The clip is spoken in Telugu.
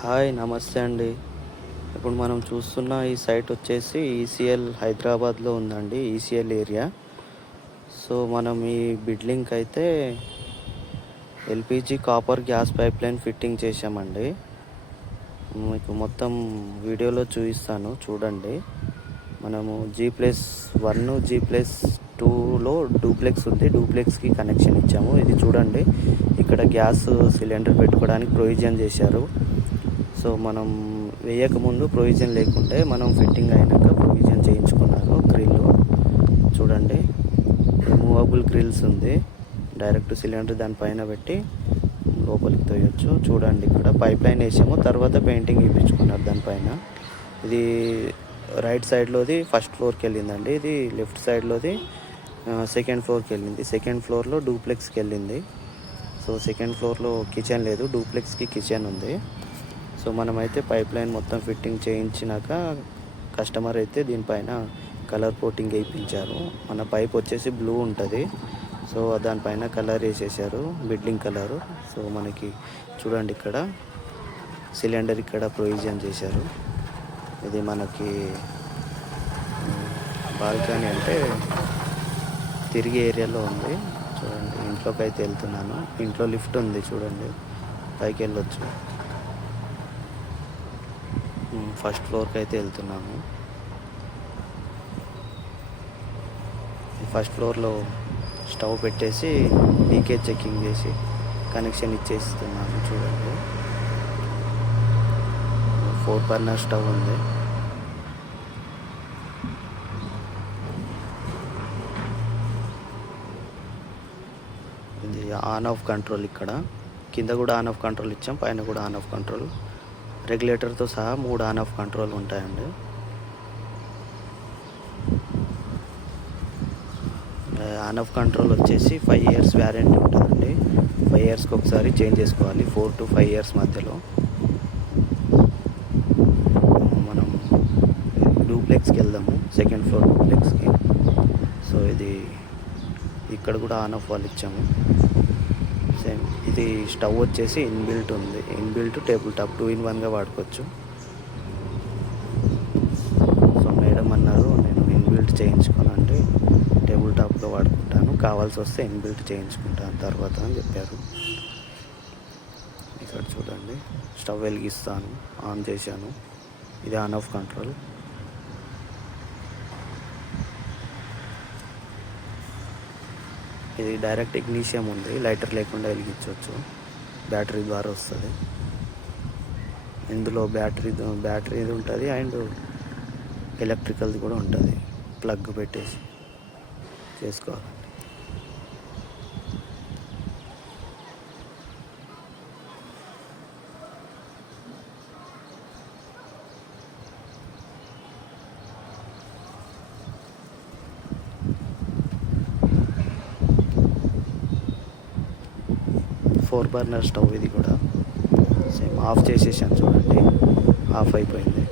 హాయ్ నమస్తే అండి. ఇప్పుడు మనం చూస్తున్న ఈ సైట్ వచ్చేసి ఈసీఎల్ హైదరాబాద్లో ఉందండి. ECL area. సో మనం ఈ బిల్డింగ్కి అయితే LPG copper gas pipe line fitting చేశామండి. మీకు మొత్తం వీడియోలో చూపిస్తాను, చూడండి. మనము G+1 G+2లో డూప్లెక్స్ ఉంది. డూప్లెక్స్కి కనెక్షన్ ఇచ్చాము. ఇది చూడండి, ఇక్కడ గ్యాస్ సిలిండర్ పెట్టుకోవడానికి ప్రొవిజన్ చేశారు. సో మనం వేయకముందు ప్రొవిజన్ లేకుంటే మనం ఫిట్టింగ్ అయినాక ప్రొవిజన్ చేయించుకున్నారు. గ్రిల్ చూడండి, రిమూవబుల్ గ్రిల్స్ ఉంది. డైరెక్ట్ సిలిండర్ దానిపైన పెట్టి లోపలికి తోయొచ్చు. చూడండి, ఇక్కడ పైప్ లైన్ వేసాము, తర్వాత పెయింటింగ్ వేయించుకున్నారు దానిపైన. ఇది రైట్ సైడ్లోది ఫస్ట్ ఫ్లోర్కి వెళ్ళిందండి. ఇది లెఫ్ట్ సైడ్లోది సెకండ్ ఫ్లోర్కి వెళ్ళింది. సెకండ్ ఫ్లోర్లో డూప్లెక్స్కి వెళ్ళింది. సో సెకండ్ ఫ్లోర్లో కిచెన్ లేదు, డూప్లెక్స్కి కిచెన్ ఉంది. సో మనమైతే పైప్ లైన్ మొత్తం ఫిట్టింగ్ చేయించినాక కస్టమర్ అయితే దీనిపైన కలర్ కోటింగ్ వేయించారు. మన పైప్ వచ్చేసి బ్లూ ఉంటుంది. సో దానిపైన కలర్ వేసేసారు, బిల్డింగ్ కలరు. సో మనకి చూడండి, ఇక్కడ సిలిండర్ ఇక్కడ ప్రొవిజన్ చేశారు. ఇది మనకి బాల్కనీ అంటే తిరిగే ఏరియాలో ఉంది. చూడండి, ఇంట్లోకి అయితే వెళ్తున్నాను. ఇంట్లో లిఫ్ట్ ఉంది, చూడండి, పైకి వెళ్ళొచ్చు. ఫస్ట్ ఫ్లోర్కి అయితే వెళ్తున్నాము. ఫస్ట్ ఫ్లోర్లో స్టవ్ పెట్టేసి లీకేజ్ చెకింగ్ చేసి కనెక్షన్ ఇచ్చేస్తున్నాను. చూడండి, 4 బర్నర్ స్టవ్ ఉంది. ఇది ఆన్ ఆఫ్ కంట్రోల్. ఇక్కడ కింద కూడా ఆన్ ఆఫ్ కంట్రోల్ ఇచ్చాం, పైన కూడా ఆన్ ఆఫ్ కంట్రోల్. రెగ్యులేటర్తో సహా 3 ఆన్ ఆఫ్ కంట్రోల్ ఉంటాయండి. ఆన్ ఆఫ్ కంట్రోల్ వచ్చేసి 5 ఇయర్స్ వ్యారంటీ ఉంటుందండి. 5 ఇయర్స్కి ఒకసారి చేంజ్ చేసుకోవాలి, 4 to 5 ఇయర్స్ మధ్యలో. మనం డూప్లెక్స్కి వెళ్దాము, సెకండ్ ఫ్లోర్ డూప్లెక్స్కి. సో ఇది ఇక్కడ కూడా ఆన్ ఆఫ్ వాళ్ళు ఇచ్చాము. సేమ్ ఇది స్టవ్ వచ్చేసి ఇన్బిల్ట్ ఉంది. ఇన్బిల్ట్ టేబుల్ టాప్ 2-in-1గా వాడుకోవచ్చు. సో మేడం అన్నారు, నేను ఇన్బిల్ట్ చేయించుకోనండి, టేబుల్ టాప్గా వాడుకుంటాను, కావాల్సి వస్తే ఇన్బిల్ట్ చేయించుకుంటాను తర్వాత అని చెప్పారు. ఇక్కడ చూడండి, స్టవ్ వెలిగిస్తాను, ఆన్ చేశాను. ఇది ఆన్ ఆఫ్ కంట్రోల్. ఇది డైరెక్ట్ ఇగ్నిషియం ఉంది, లైటర్ లేకుండా వెలిగించవచ్చు, బ్యాటరీ ద్వారా వస్తుంది. ఇందులో బ్యాటరీ ఉంటుంది అండ్ ఎలక్ట్రికల్ది కూడా ఉంటుంది. ప్లగ్ పెట్టేసి చేసుకోవాలండి. ఫోర్ బర్నర్ స్టవ్ ఇది కూడా సేమ్. ఆఫ్ చేసేసాను, చూడండి, ఆఫ్ అయిపోయింది.